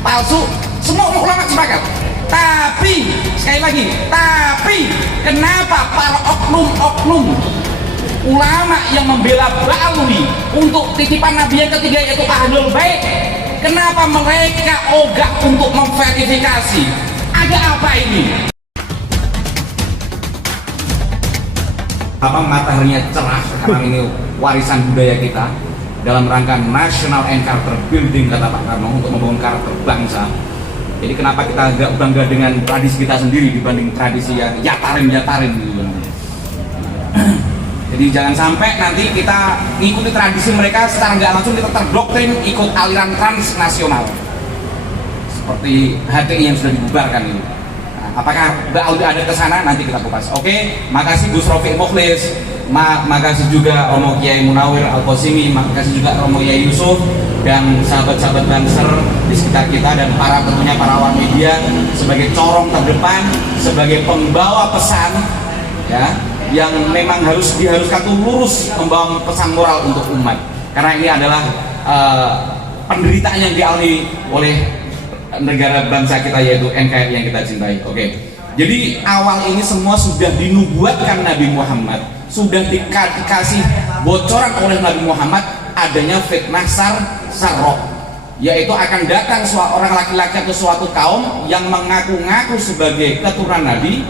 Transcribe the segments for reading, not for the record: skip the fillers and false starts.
palsu, semua ulama sepakat. Tapi sekali lagi, tapi kenapa para oknum-oknum ulama yang membela Ba'alwi untuk titipan Nabi yang ketiga yaitu Ahlul Bait, kenapa mereka ogah untuk memverifikasi? Ada apa ini? Apa mataharinya cerah karena ini warisan budaya kita dalam rangka national and character building, kata Pak Karno, untuk membangun karakter bangsa. Jadi kenapa kita agak bangga dengan tradisi kita sendiri dibanding tradisi yang yatarin gitu. Jadi jangan sampai nanti kita ngikuti tradisi mereka secara nggak langsung kita terdoktrin ikut aliran transnasional seperti HTI yang sudah dibubarkan ini. Apakah Ba'alwi ada ke sana? Nanti kita kupas. Oke, makasih Gus Rofiq Mukhlis, makasih juga Romo Kiai Munawir Al-Qasimi, makasih juga Romo Kiai Yusuf dan sahabat-sahabat Banser di sekitar kita dan tentunya para awam media sebagai corong terdepan, sebagai pembawa pesan ya, yang memang diharuskan tuh lurus membawa pesan moral untuk umat. Karena ini adalah penderitaan yang dialami oleh negara bangsa kita yaitu NKRI yang kita cintai. Oke. Jadi awal ini semua sudah dinubuatkan Nabi Muhammad, sudah dikasih bocoran oleh Nabi Muhammad adanya fitnah sarroh, yaitu akan datang seorang laki-laki atau suatu kaum yang mengaku-ngaku sebagai keturunan Nabi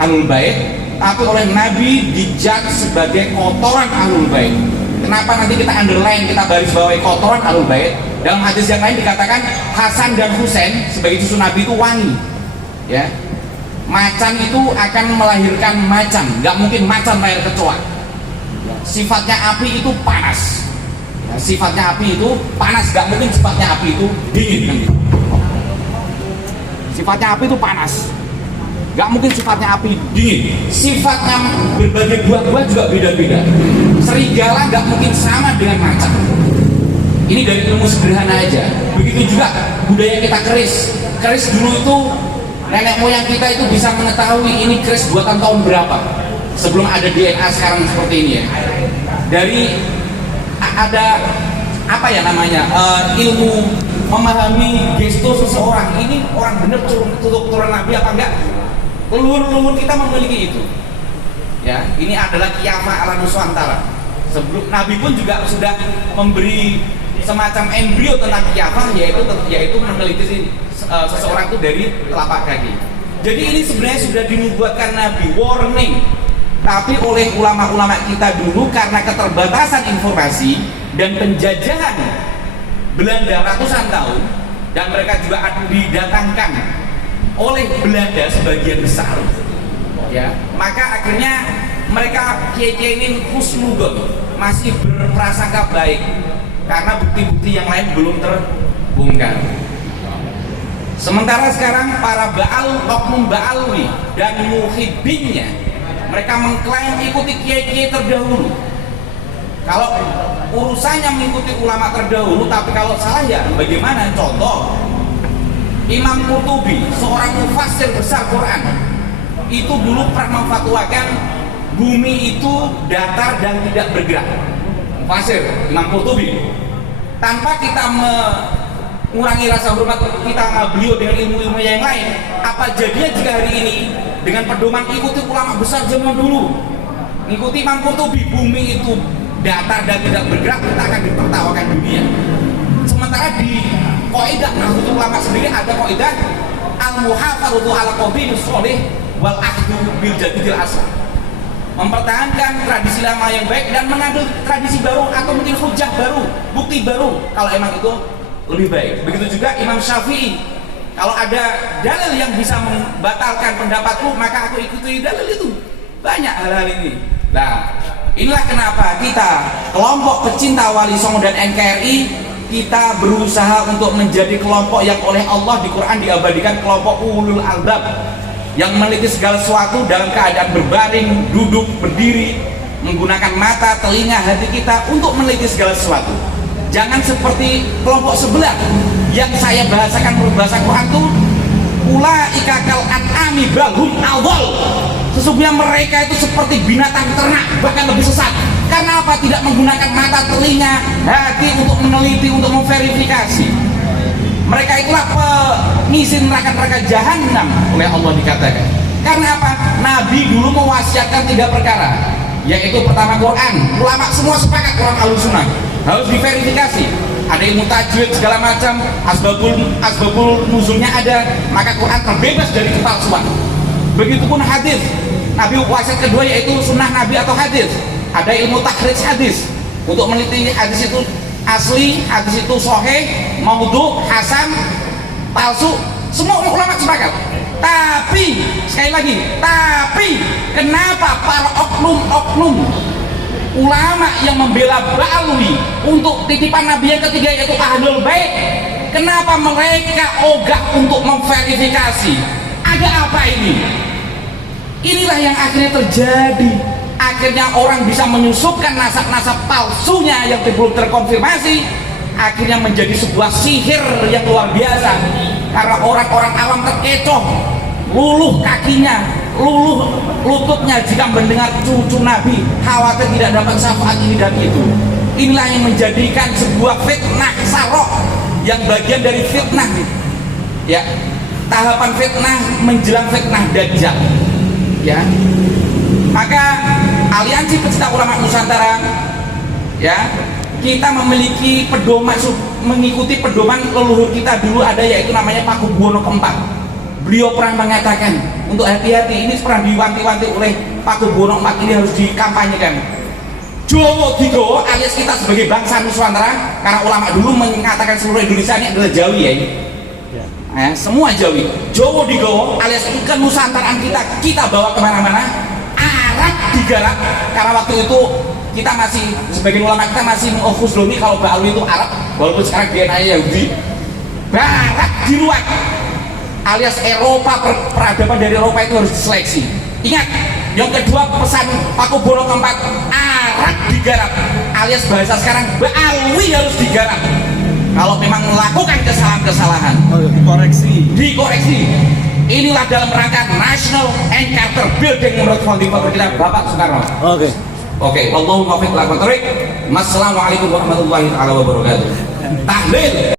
Ahlul Bait, tapi oleh Nabi dijat sebagai kotoran Ahlul Bait. Kenapa nanti kita underline, kita baris bawahi kotoran Ahlul Bait? Dalam hadis yang lain dikatakan Hasan dan Husain sebagai cucu Nabi itu wangi, ya. Macan itu akan melahirkan macan, nggak mungkin macan lahir kecoa. Sifatnya api itu panas, ya, sifatnya api itu panas, nggak mungkin sifatnya api itu dingin kan gitu. Sifatnya api itu panas, nggak mungkin sifatnya api dingin. Sifatnya berbagai buah-buah juga beda-beda. Serigala nggak mungkin sama dengan macan. Ini dari ilmu sederhana aja. Begitu juga budaya kita keris. Keris dulu itu nenek moyang kita itu bisa mengetahui ini keris buatan tahun berapa sebelum ada DNA sekarang seperti ini ya. Dari ada apa ya namanya ilmu memahami gestur seseorang, ini orang bener keturunan Nabi apa enggak. Leluhur kita memiliki itu. Ya, ini adalah kiamah ala Nusantara. Sebelum Nabi pun juga sudah memberi semacam embrio tentang kiamah, yaitu meneliti seseorang itu dari telapak kaki. Jadi ini sebenarnya sudah dinubuatkan Nabi, warning. Tapi oleh ulama-ulama kita dulu karena keterbatasan informasi dan penjajahan Belanda ratusan tahun, dan mereka juga didatangkan oleh Belanda sebagian besar, ya, maka akhirnya mereka kiai-kiai ini husnudon, masih berprasangka baik karena bukti-bukti yang lain belum terbongkar. Sementara sekarang para oknum Ba'alwi dan muhibbinnya, mereka mengklaim ikuti kiai-kiai terdahulu. Kalau urusannya mengikuti ulama terdahulu, tapi kalau salah ya bagaimana? Contoh, Imam Qurtubi, seorang mufassir besar Quran, itu dulu pernah memfatwakan bumi itu datar dan tidak bergerak. Mufassir Imam Qurtubi. Tanpa kita mengurangi rasa hormat kita sama beliau dengan ilmu-ilmu yang lain, apa jadinya jika hari ini dengan pedoman ikuti ulama besar zaman dulu, ikuti Imam Qurtubi, bumi itu datar dan tidak bergerak, kita akan ditertawakan dunia. Sementara di kaidah Nahdlatul Ulama sendiri ada kaidah al-muhafadzatu ala qadhimis shalih wal akhdhu bil jadidil asal. Mempertahankan tradisi lama yang baik dan mengambil tradisi baru atau mungkin hujah baru, bukti baru kalau emang itu lebih baik. Begitu juga Imam Syafi'i, kalau ada dalil yang bisa membatalkan pendapatku maka aku ikuti dalil itu. Banyak hal-hal ini. Nah, inilah kenapa kita kelompok pecinta Wali Songo dan NKRI, kita berusaha untuk menjadi kelompok yang oleh Allah di Quran diabadikan kelompok ulul albab, yang meneliti segala sesuatu dalam keadaan berbaring, duduk, berdiri, menggunakan mata, telinga, hati kita untuk meneliti segala sesuatu. Jangan seperti kelompok sebelah yang saya bahasakan berbahasa Quran itu ulaika kal an'ami bal hum adall. Sesungguhnya mereka itu seperti binatang ternak, bahkan lebih sesat. Karena apa? Tidak menggunakan mata, telinga, hati untuk meneliti, untuk memverifikasi. Mereka itulah ngisi neraka jahanam oleh Allah dikatakan. Karena apa? Nabi dulu mewasiatkan 3 perkara, yaitu pertama Quran. Ulama semua sepakat Quran Ahlussunnah harus diverifikasi, ada ilmu tajwid segala macam, asbabul nuzulnya ada, maka Quran terbebas dari kepalsuan. Begitupun hadis. Nabi wasiat kedua yaitu sunnah Nabi atau hadis, ada ilmu takhrij hadis untuk meneliti hadis itu asli, hadis itu sahih, maudhu, hasan, palsu, semua ulama sepakat. Tapi sekali lagi, tapi kenapa para oknum ulama yang membela Ba'alwi untuk titipan Nabi yang ketiga yaitu Ahlul Bait, kenapa mereka ogah untuk memverifikasi? Ada apa ini? Inilah yang akhirnya terjadi. Akhirnya orang bisa menyusupkan nasab-nasab palsunya yang belum terkonfirmasi, akhirnya menjadi sebuah sihir yang luar biasa. Karena orang-orang awam terkecoh, luluh kakinya, luluh lututnya jika mendengar cucu Nabi, khawatir tidak dapat syafaat ini dan itu. Inilah yang menjadikan sebuah fitnah sarok yang bagian dari fitnah, ya, tahapan fitnah menjelang fitnah Dajjal, ya. Maka Aliansi Pencinta Ulama Nusantara, ya, kita memiliki pedoman, mengikuti pedoman leluhur kita dulu ada, yaitu namanya Pakubuwono keempat. Beliau pernah mengatakan untuk hati-hati, ini pernah diwanti-wanti oleh Pakubuwono keempat, ini harus dikampanyekan. Jawa Digawa alias kita sebagai bangsa Nusantara, karena ulama dulu mengatakan seluruh Indonesia ini adalah Jawi, ya, ini. Ya, semua Jawi. Jawa Digawa alias kenusantaraan kita bawa kemana-mana. Arab digarap, karena waktu itu kita masih, sebagian ulama kita masih menghusnuli kalau Ba'alwi itu Arab, walaupun sekarang DNA Yahudi. Barat diluat alias Eropa, peradaban dari Eropa itu harus diseleksi. Ingat, yang kedua pesan Pakubuwono keempat, Arab digarap alias bahasa sekarang Ba'alwi harus digarap. Kalau memang melakukan kesalahan-kesalahan, dikoreksi. Inilah dalam rangka National and Charter Building menurut founding father kita Bapak Soekarno. Oke, wallahu muwaffiq ila aqwamit thoriq. Wassalamualaikum warahmatullahi wabarakatuh. Tahlil.